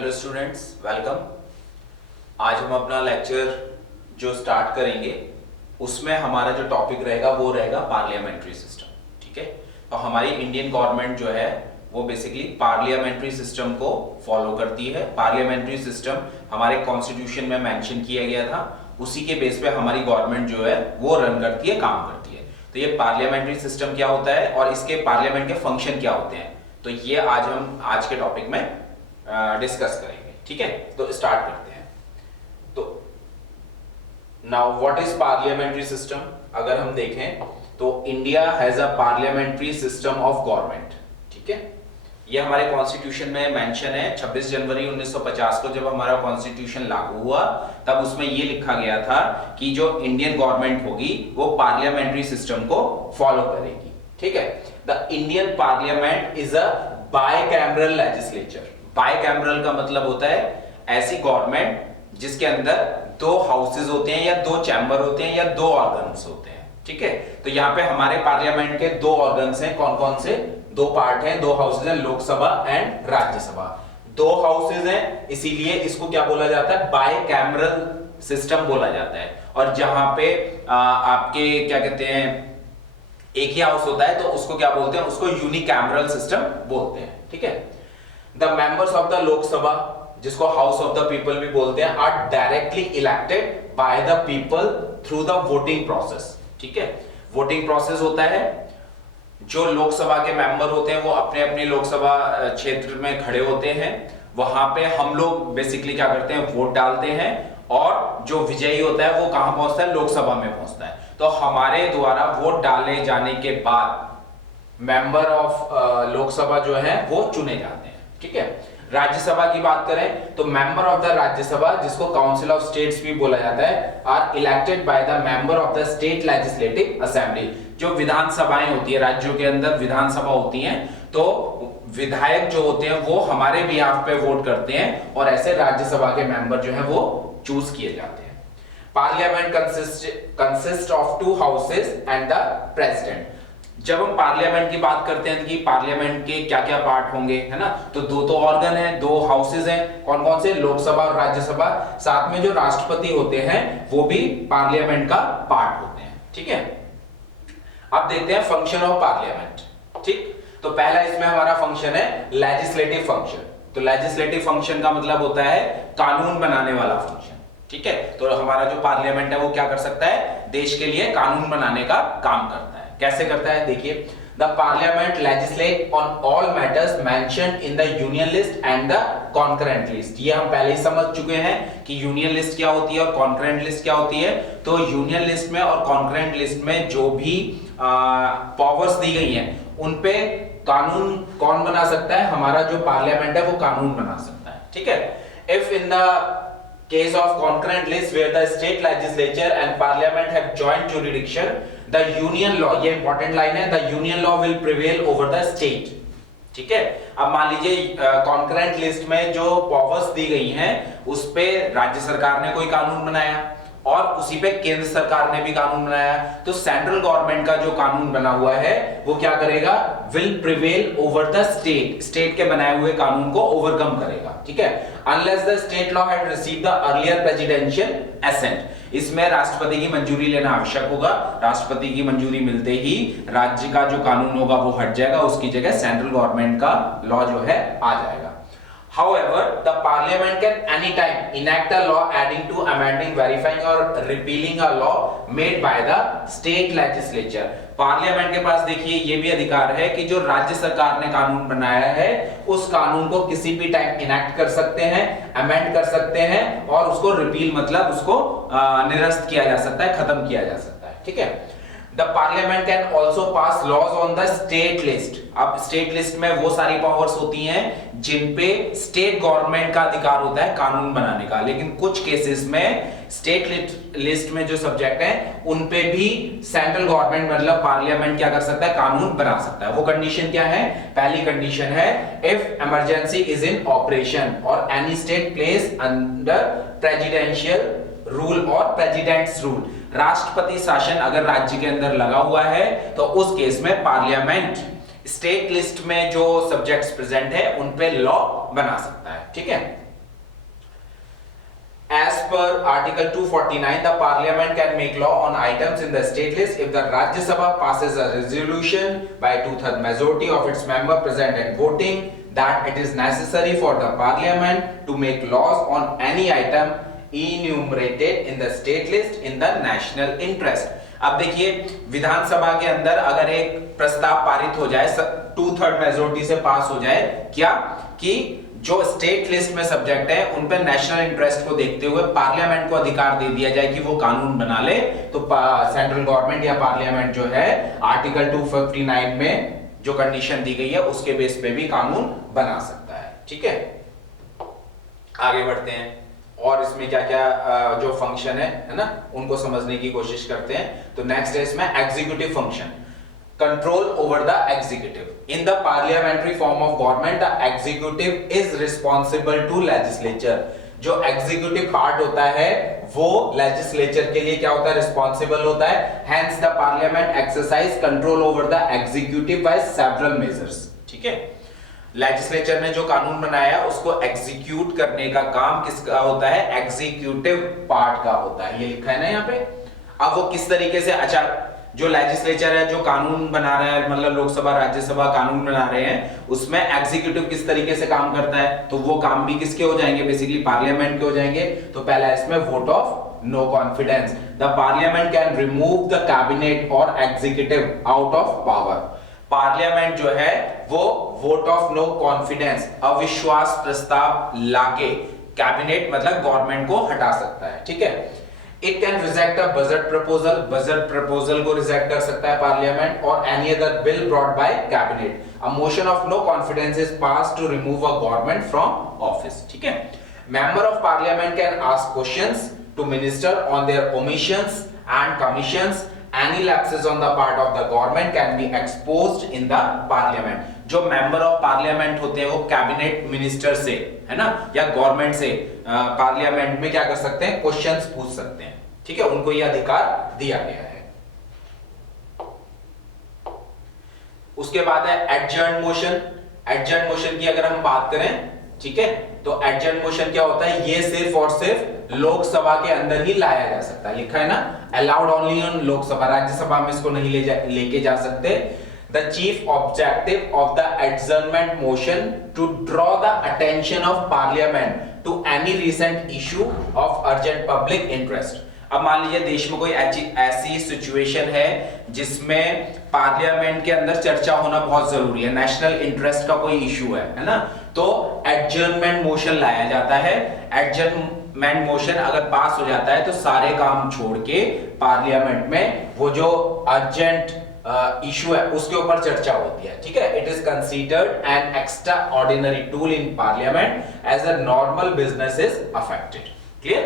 Hello students, welcome. आज हम अपना लेक्चर जो स्टार्ट करेंगे उसमें हमारा जो टॉपिक रहेगा वो रहेगा पार्लियामेंट्री सिस्टम। ठीक है, तो हमारी इंडियन गवर्नमेंट जो है वो बेसिकली पार्लियामेंट्री सिस्टम को फॉलो करती है। पार्लियामेंट्री सिस्टम हमारे कॉन्स्टिट्यूशन में मेंशन किया गया था, उसी के बेस पे हमारी गवर्नमेंट जो है वो रन करती है, काम करती है। तो ये पार्लियामेंट्री सिस्टम क्या होता है और इसके पार्लियामेंट के फंक्शन क्या होते हैं, तो ये आज हम आज के टॉपिक में डिस्कस करेंगे। ठीक है, तो स्टार्ट करते हैं। तो now what is parliamentary system? अगर हम देखें तो India has a parliamentary system of government. ठीक है, ये हमारे कॉन्स्टिट्यूशन में मेंशन है। 26 जनवरी 1950 को जब हमारा कॉन्स्टिट्यूशन लागू हुआ तब उसमें ये लिखा गया था कि जो इंडियन गवर्नमेंट होगी वो पार्लियामेंट्री सिस्टम को फॉलो करेगी। ठीक है, the Indian parliament is a bicameral legislature. Bicameral का मतलब होता है ऐसी गवर्नमेंट जिसके अंदर दो हाउसेज होते हैं या दो चैम्बर होते हैं या दो ऑर्गन्स होते हैं। ठीक है, तो यहाँ पे हमारे पार्लियामेंट के दो ऑर्गन्स हैं। कौन कौन से? दो पार्ट हैं, दो हाउसेज हैं, लोकसभा एंड राज्यसभा। दो हाउसेज हैं, इसीलिए इसको क्या बोला जाता है? बाइकैमरल सिस्टम बोला जाता है। और जहां पे आपके क्या कहते हैं, एक ही हाउस होता है तो उसको क्या बोलते हैं? उसको यूनिकैमरल सिस्टम बोलते हैं। ठीक है, the members of the Lok Sabha, जिसको हाउस ऑफ द पीपल भी बोलते हैं, are directly elected by the people through the voting process. ठीक है, वोटिंग प्रोसेस होता है। जो लोकसभा के मेंबर होते हैं वो अपने अपने लोकसभा क्षेत्र में खड़े होते हैं। वहां पे हम लोग बेसिकली क्या करते हैं? वोट डालते हैं और जो विजयी होता है वो कहां पहुंचता है? लोकसभा में पहुंचता है। तो हमारे द्वारा वोट डाले जाने के बाद मेंबर ऑफ लोकसभा जो है वो चुने जाते हैं। ठीक है, राज्यसभा की बात करें तो मेंबर ऑफ द राज्यसभा, जिसको काउंसिल ऑफ स्टेट्स भी बोला जाता है, are elected by the member of the state legislative assembly. जो विधानसभाएं होती है, राज्यों के अंदर विधानसभा होती हैं, तो विधायक जो होते हैं वो हमारे बिहाफ पे वोट करते हैं और ऐसे राज्यसभा के मेंबर जो है वो चूज किए जाते हैं। Parliament consist of to houses and the president. जब हम पार्लियामेंट की बात करते हैं कि पार्लियामेंट के क्या क्या पार्ट होंगे, है ना, तो दो तो ऑर्गन है, दो हाउसेज हैं। कौन कौन से? लोकसभा और राज्यसभा। साथ में जो राष्ट्रपति होते हैं वो भी पार्लियामेंट का पार्ट होते हैं। ठीक है, अब देखते हैं फंक्शन ऑफ पार्लियामेंट। ठीक, तो पहला इसमें हमारा फंक्शन है लेजिस्लेटिव फंक्शन। तो लेजिस्लेटिव फंक्शन का मतलब होता है कानून बनाने वाला फंक्शन। ठीक है, तो हमारा जो पार्लियामेंट है वो क्या कर सकता है? देश के लिए कानून बनाने का काम करता है। कैसे करता है? देखिए, the parliament legislate on all matters mentioned in the union list and the concurrent list. ये हम पहले ही समझ चुके हैं कि यूनियन लिस्ट क्या होती है और कॉन्करेंट लिस्ट क्या होती है। तो यूनियन लिस्ट में और कॉन्करेंट लिस्ट में जो भी पावर्स दी गई हैं उन पे कानून कौन बना सकता है? हमारा जो पार्लियामेंट है वो कानून बना सकता है। ठीक है, if in the case of concurrent list where the state legislature and parliament have joint jurisdiction, the union law, ये important line है, the union law will prevail over the state। ठीक है, अब मान लीजिए concurrent list में जो powers दी गई हैं उस पे राज्य सरकार ने कोई कानून बनाया और उसी पे केंद्र सरकार ने भी कानून बनाया, तो सेंट्रल गवर्नमेंट का जो कानून बना हुआ है वो क्या करेगा? Will prevail over the state. State के बनाए हुए कानून को ओवरकम करेगा। ठीक है, unless the state law had received the earlier presidential assent. इसमें राष्ट्रपति की मंजूरी लेना आवश्यक होगा। राष्ट्रपति की मंजूरी मिलते ही राज्य का जो कानून होगा वो हट जाएगा, उसकी जगह सेंट्रल गवर्नमेंट का लॉ जो है आ जाएगा। However, the parliament can anytime enact a law adding to, amending, verifying or repealing a law made by the state legislature। Parliament के पास देखिए ये भी अधिकार है कि जो राज्य सरकार ने कानून बनाया है उस कानून को किसी भी टाइम इनेक्ट कर सकते हैं, अमेंड कर सकते हैं और उसको रिपील मतलब उसको निरस्त किया जा सकता है, खत्म किया जा सकता है। ठीक है, The parliament can also pass laws on the state list। अब स्टेट लिस्ट में वो सारी पावर्स होती हैं जिन पे स्टेट गवर्नमेंट का अधिकार होता है कानून बनाने का, लेकिन कुछ केसेस में स्टेट लिस्ट में जो सब्जेक्ट हैं उन पे भी सेंट्रल गवर्नमेंट मतलब पार्लियामेंट क्या कर सकता है? कानून बना सकता है। वो कंडीशन क्या है? पहली कंडीशन है if emergency is in operation और any state place under presidential rule और प्रेसिडेंट्स रूल। राष्ट्रपति शासन अगर राज्य के अंदर लगा हुआ है तो उस केस में पार्लियामेंट स्टेट लिस्ट में जो सब्जेक्ट्स प्रेजेंट है उन पे लॉ बना सकता है। ठीक है, As per Article 249, the Parliament can make law on items in the state list if the Rajya Sabha passes a resolution by 2/3 majority of its members present and voting that it is necessary for the Parliament to make laws on any item enumerated in the state list in the national interest. अब देखिए विधानसभा के अंदर अगर एक प्रस्ताव पारित हो जाए 2/3 मेजोरिटी से पास हो जाए, क्या कि जो स्टेट लिस्ट में सब्जेक्ट है उन पे नेशनल इंटरेस्ट को देखते हुए पार्लियामेंट को अधिकार दे दिया जाए कि वो कानून बना ले, तो सेंट्रल गवर्नमेंट या पार्लियामेंट जो है आर्टिकल 259 में जो कंडीशन दी गई है उसके बेस पे भी कानून बना सकता है। ठीक है, आगे बढ़ते हैं और इसमें क्या क्या जो फंक्शन है ना उनको समझने की कोशिश करते हैं। तो नेक्स्ट है इसमें executive function, control over the executive. In the parliamentary form of government, the executive is responsible to legislature. जो executive part होता है वो legislature के लिए क्या होता है, responsible होता है। Hence the parliament exercise control over the executive by several measures. ठीक है, legislature ने जो कानून बनाया उसको execute करने का काम किसका होता है, executive part का होता है। ये लिखा है ना यहाँ पे। अब वो किस तरीके से, अच्छा जो लेजिस्लेचर है जो कानून बना रहा है, मतलब लोकसभा राज्यसभा कानून बना रहे हैं, उसमें एग्जीक्यूटिव किस तरीके से काम करता है, तो वो काम भी किसके हो जाएंगे, बेसिकली पार्लियामेंट के हो जाएंगे। तो पहला इसमें vote of no confidence, the parliament can remove the cabinet और executive out of power. Parliament जो है वो वोट ऑफ नो कॉन्फिडेंस, अविश्वास प्रस्ताव लाके कैबिनेट मतलब गवर्नमेंट को हटा सकता है। ठीक है, It can reject a budget proposal को रिजेक्ट कर सकता है पार्लियामेंट, और any other bill brought by cabinet. A motion of no confidence is passed to remove a government from office. ठीक है, member of parliament can ask questions to minister on their omissions and commissions. Any lapses on the part of the government can be exposed in the parliament. जो member of parliament होते हैं वो cabinet minister से, है ना, या government से parliament में क्या कर सकते हैं, क्वेश्चंस पूछ सकते हैं। ठीक है, उनको ये अधिकार दिया गया है। उसके बाद है एडजर्न मोशन। एडजर्न मोशन की अगर हम बात करें, ठीक है, तो एडजर्न मोशन क्या होता है, ये सिर्फ और सिर्फ लोकसभा के अंदर ही लाया जा सकता है। लिखा है ना, allowed only on Lok Sabha, Rajya Sabha में इसको नहीं लेके जा सकते। The chief objective of the adjournment motion to draw the attention of parliament to any recent issue of urgent public interest. अब मान लीजिए देश में कोई ऐसी सिचुएशन है जिसमें पार्लियामेंट के अंदर चर्चा होना बहुत जरूरी है, नेशनल इंटरेस्ट का कोई इशू है ना, तो एडजर्नमेंट मोशन लाया जाता है। एडजर्नमेंट मोशन अगर पास हो जाता है तो सारे काम छोड़ के पार्लियामेंट में वो जो अर्जेंट इशू है उसके ऊपर चर्चा होती है। ठीक है, it is considered an extraordinary tool in parliament as a normal business is affected. Clear?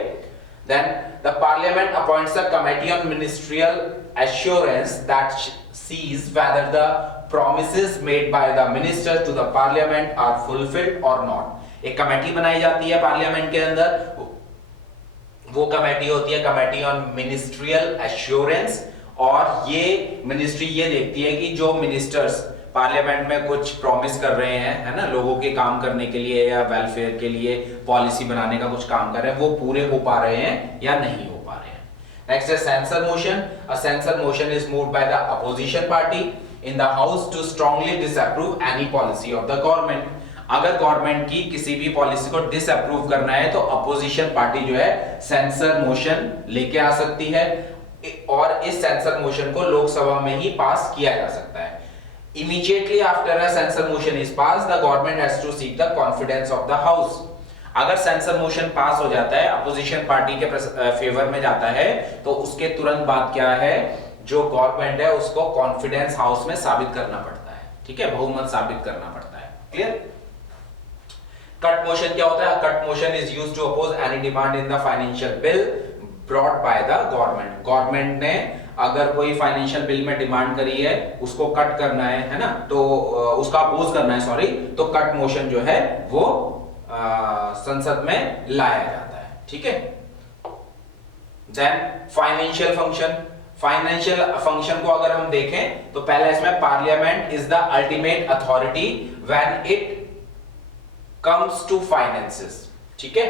Then the parliament appoints a committee on ministerial assurance that sees whether the promises made by the minister to the parliament are fulfilled or not। एक committee बनाई जाती है parliament के अंदर, वो committee होती है committee on ministerial assurance, और ये मिनिस्ट्री ये देखती है कि जो मिनिस्टर्स पार्लियामेंट में कुछ प्रॉमिस कर रहे हैं, है ना, लोगों के काम करने के लिए या वेलफेयर के लिए पॉलिसी बनाने का कुछ काम कर रहे हैं, वो पूरे हो पा रहे हैं या नहीं हो पा रहे हैं। नेक्स्ट है censure motion. A censure motion is moved by the opposition party in the house to strongly disapprove any policy of the government। अगर गवर्नमेंट की किसी भी पॉलिसी को डिसअप्रूव करना है तो अपोजिशन पार्टी जो है सेंसर मोशन लेके आ सकती है, और इस सेंसर मोशन को लोकसभा में ही पास किया जा सकता है। Immediately after a censor motion is passed, the government has to seek the confidence of the house। अगर सेंसर मोशन पास हो जाता है, अपोजिशन पार्टी के फेवर में जाता है, तो उसके तुरंत बाद क्या है, जो गवर्नमेंट है उसको कॉन्फिडेंस हाउस में साबित करना पड़ता है। ठीक है, बहुमत साबित करना पड़ता है। क्लियर? कट मोशन क्या होता है? Cut motion is used to oppose any demand in the financial bill brought by the government. Government ने अगर कोई फाइनेंशियल बिल में डिमांड करी है, उसको कट करना है ना, तो उसका अपोज करना है, सॉरी, तो कट मोशन जो है वो संसद में लाया जाता है। ठीक है, then financial function. Financial function को अगर हम देखें तो पहले इसमें parliament is the ultimate authority when it comes to finances. ठीक है,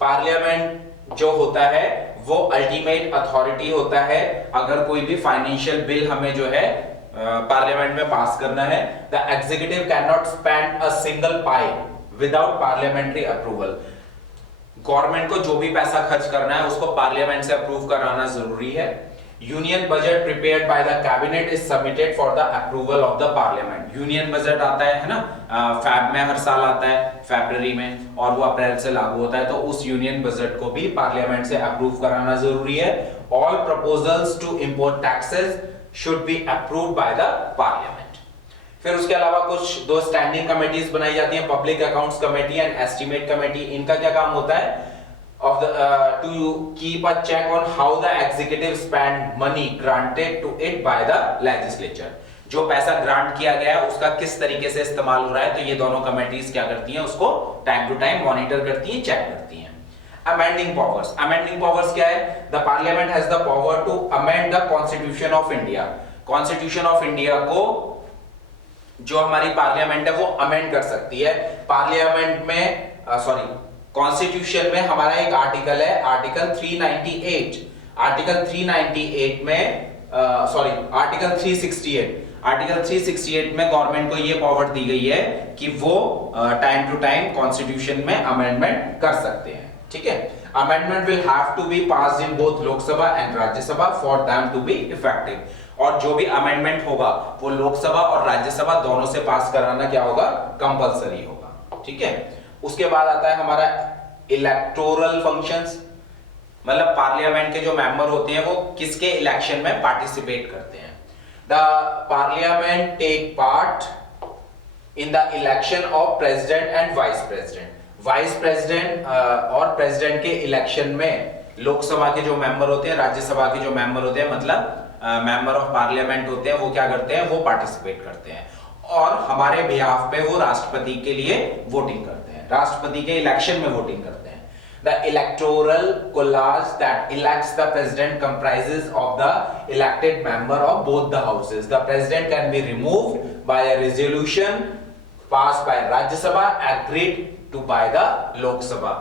पार्लियामेंट जो होता है वो अल्टीमेट अथॉरिटी होता है अगर कोई भी फाइनेंशियल बिल हमें जो है पार्लियामेंट में पास करना है। The executive can not spend a single pi without parliamentary approval. Government को जो भी पैसा खर्च करना है उसको पार्लियामेंट से अप्रूव कराना जरूरी है। Union budget prepared by the cabinet is submitted for the approval of the parliament. Union budget आता है ना, फैब में हर साल आता है फरवरी में, और वो अप्रैल से लागू होता है, तो उस यूनियन बजट को भी पार्लियामेंट से अप्रूव कराना जरूरी है। All proposals to import taxes should be approved by the parliament. फिर उसके अलावा कुछ दो स्टैंडिंग कमेटीज बनाई जाती हैं, public accounts committee and estimate committee. इनका क्या काम होता है? of the to keep a check on how the executive spend money granted to it by the legislature। जो पैसा ग्रांट किया गया है उसका किस तरीके से इस्तेमाल हो रहा है, तो ये दोनों कमेटीज क्या करती हैं, उसको टाइम टू टाइम मॉनिटर करती हैं, चेक करती हैं। Amending powers. अमेंडिंग पावर्स क्या है? The parliament has the power to amend the constitution of India. Constitution of India को जो हमारी पार्लियामेंट है वो अमेंड कर सकती है। पार्लियामेंट में कॉन्स्टिट्यूशन में हमारा एक आर्टिकल है, आर्टिकल 398। आर्टिकल 398 में आर्टिकल 368 में गवर्नमेंट को ये पावर दी गई है कि वो टाइम टू टाइम कॉन्स्टिट्यूशन में अमेंडमेंट कर सकते हैं। ठीक है, amendment will have to be passed in both Lok Sabha and Rajya Sabha for them to be effective. और जो भी अमेंडमेंट होगा वो लोकसभा और राज्यसभा दोनों से पास कराना क्या होगा? कंपलसरी होगा। ठीक है, उसके बाद आता है हमारा इलेक्टोरल फंक्शंस, मतलब पार्लियामेंट के जो मेंबर होते हैं वो किसके इलेक्शन में पार्टिसिपेट करते हैं। The parliament take part in the election of president and vice president. Vice president और प्रेसिडेंट के इलेक्शन में लोकसभा के जो मेंबर होते हैं, राज्यसभा के जो मेंबर होते हैं, मतलब मेंबर ऑफ पार्लियामेंट होते हैं, वो क्या करते हैं? वो पार्टिसिपेट करते हैं और हमारे बिहाफ पे वो राष्ट्रपति के लिए वोटिंग करते हैं, राष्ट्रपति के इलेक्शन में वोटिंग करते हैं। The electoral college that elects the president comprises of the elected member of both the houses. The president can be removed by a resolution passed by Rajya Sabha, agreed to by the Lok Sabha।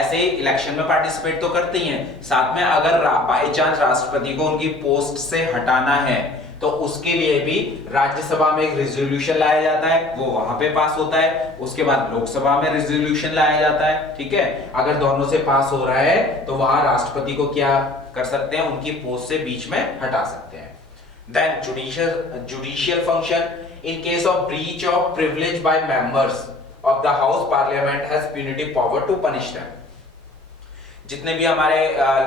ऐसे election में participate तो करते ही हैं, साथ में अगर by chance राष्ट्रपति को उनकी पोस्ट से हटाना है तो उसके लिए भी राज्यसभा में एक रेजोल्यूशन लाया जाता है, वो वहां पे पास होता है। उसके बाद लोकसभा में रेजोल्यूशन लाया जाता है। ठीक है, अगर दोनों से पास हो रहा है तो वहां राष्ट्रपति को क्या कर सकते हैं? उनकी पोस्ट से बीच में हटा सकते हैं। Then judicial function. In case of breach of privilege by members of the house, parliament has punitive power to punish them. जितने भी हमारे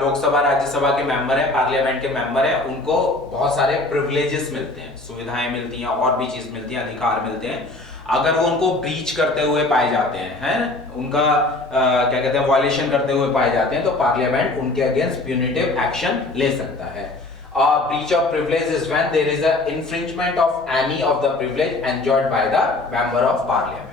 लोकसभा राज्यसभा के मेंबर हैं, पार्लियामेंट के मेंबर हैं, उनको बहुत सारे प्रिविलेजेस मिलते हैं, सुविधाएं मिलती हैं, और भी चीज मिलती हैं, अधिकार मिलते हैं। अगर वो उनको ब्रीच करते हुए पाए जाते हैं, उनका क्या कहते हैं, वायलेशन करते हुए पाए जाते हैं, तो पार्लियामेंट उनके अगेंस्ट प्यूनिटिव एक्शन ले सकता है। Breach of privilege is when there is a infringement of any of the privilege enjoyed by the member of parliament.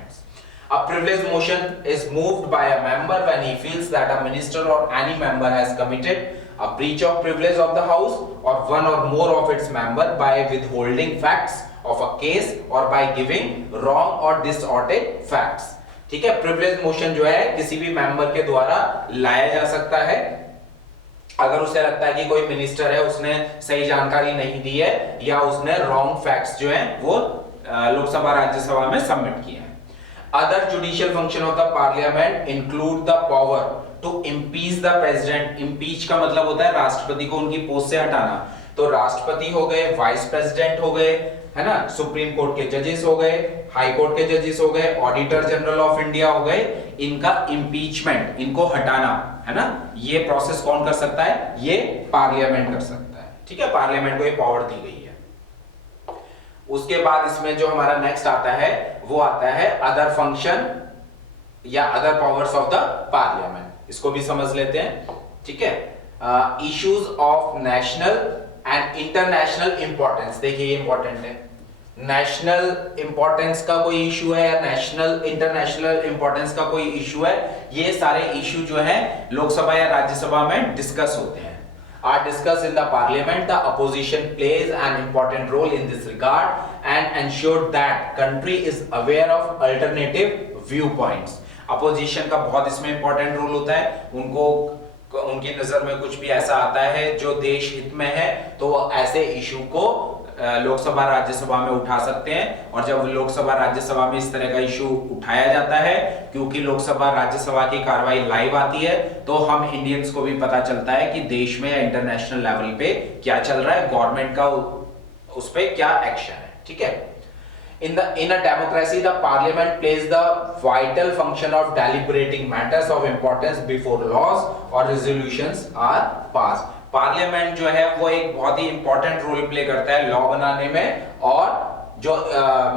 A privilege motion is moved by a member when he feels that a minister or any member has committed a breach of privilege of the house or one or more of its member by withholding facts of a case or by giving wrong or distorted facts। ठीक है, privilege motion जो है किसी भी member के द्वारा लाया जा सकता है अगर उसे लगता है कि कोई मिनिस्टर है, उसने सही जानकारी नहीं दी है या उसने रॉन्ग फैक्ट्स जो हैं वो लोकसभा राज्यसभा में सबमिट किए हैं। Other judicial function of the parliament include the power to impeach the president। impeach का मतलब होता है राष्ट्रपति को उनकी पोस्ट से हटाना। तो राष्ट्रपति हो गए, वाइस प्रेसिडेंट हो गए, है ना, सुप्रीम कोर्ट के जजेस हो गए, हाई कोर्ट के जजेस हो गए, ऑडिटर जनरल ऑफ इंडिया हो गए, इनका इम्पीचमेंट, इनको हटाना, है ना, ये प्रोसेस कौन कर सकता है? ये पार्लियामेंट कर सकता है। ठीक है, पार्लियामेंट को ये पावर दी गई है। उसके बाद इसमें जो हमारा नेक्स्ट आता है वो आता है अदर फंक्शन या other powers of the parliament. इसको भी समझ लेते हैं। ठीक है, issues of national and international importance. देखिए ये इंपॉर्टेंट है, नेशनल इंपॉर्टेंस का कोई इशू है या नेशनल इंटरनेशनल इंपॉर्टेंस का कोई इशू है, ये सारे इशू जो है लोकसभा या राज्यसभा में डिस्कस होते हैं, are discussed in the parliament। The opposition plays an important role in this regard and ensure that country is aware of alternative viewpoints। opposition का बहुत इसमें important role होता है, उनको उनकी नजर में कुछ भी ऐसा आता है जो देश हित में है तो वो ऐसे इशू को लोकसभा राज्यसभा में उठा सकते हैं। और जब लोकसभा राज्यसभा में इस तरह का इशू उठाया जाता है, क्योंकि लोकसभा राज्यसभा की कार्रवाई लाइव आती है, तो हम इंडियंस को भी पता चलता है कि देश में या इंटरनेशनल लेवल पे क्या चल रहा है, गवर्नमेंट का उस पे क्या एक्शन है। ठीक है। In a democracy, the parliament plays the vital function of deliberating matters of importance before laws or resolutions are passed. Parliament जो है वो एक बहुत ही इंपॉर्टेंट रोल प्ले करता है लॉ बनाने में और जो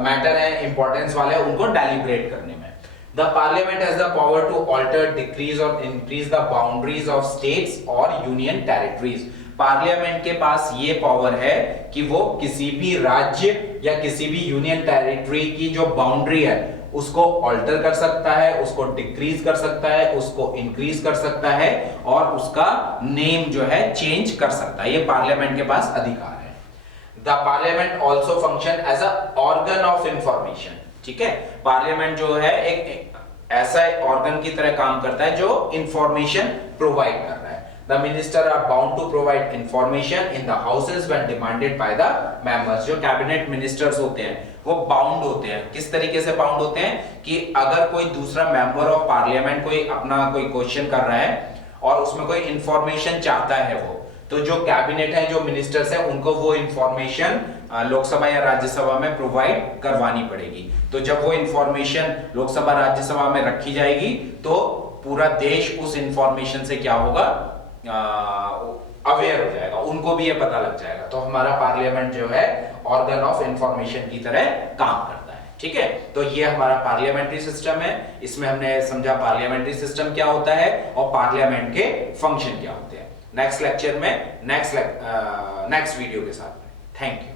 मैटर है इंपॉर्टेंस वाले उनको डेलिब्रेट करने में। The parliament has the power to alter, decrease or increase the boundaries of states or union territories. Parliament के पास ये पावर है कि वो किसी भी राज्य या किसी भी यूनियन टेरिटरी की जो बाउंड्री है उसको ऑल्टर कर सकता है, उसको डिक्रीज कर सकता है, उसको इंक्रीज कर सकता है और उसका नेम जो है चेंज कर सकता है। ये पार्लियामेंट के पास अधिकार है। The parliament also function as a organ of information. ठीक है। पार्लियामेंट जो है एक ऐसा ऑर्गन की तरह काम करता है जो इंफॉर्मेशन प्रोवाइड कर रहा है। The minister are bound to provide information in the houses when demanded by the members. जो कैबिनेट मिनिस्टर्स होते हैं वो बाउंड होते हैं। किस तरीके से बाउंड होते हैं कि अगर कोई दूसरा मेंबर ऑफ पार्लियामेंट कोई अपना कोई क्वेश्चन कर रहा है और उसमें कोई इंफॉर्मेशन चाहता है वो, तो जो कैबिनेट है, जो मिनिस्टर्स है, उनको वो इंफॉर्मेशन लोकसभा या राज्यसभा में प्रोवाइड करवानी पड़ेगी। तो जब वो इंफॉर्मेशन लोकसभा राज्यसभा में रखी जाएगी तो पूरा देश उस इंफॉर्मेशन से क्या होगा, अवेयर हो जाएगा, उनको भी ये पता लग जाएगा। तो हमारा पार्लियामेंट जो है ऑर्गन ऑफ इंफॉर्मेशन की तरह काम करता है। ठीक है। तो ये हमारा पार्लियामेंट्री सिस्टम है। इसमें हमने समझा पार्लियामेंट्री सिस्टम क्या होता है और पार्लियामेंट के फंक्शन क्या होते हैं। नेक्स्ट लेक्चर में नेक्स्ट वीडियो के साथ में। Thank you.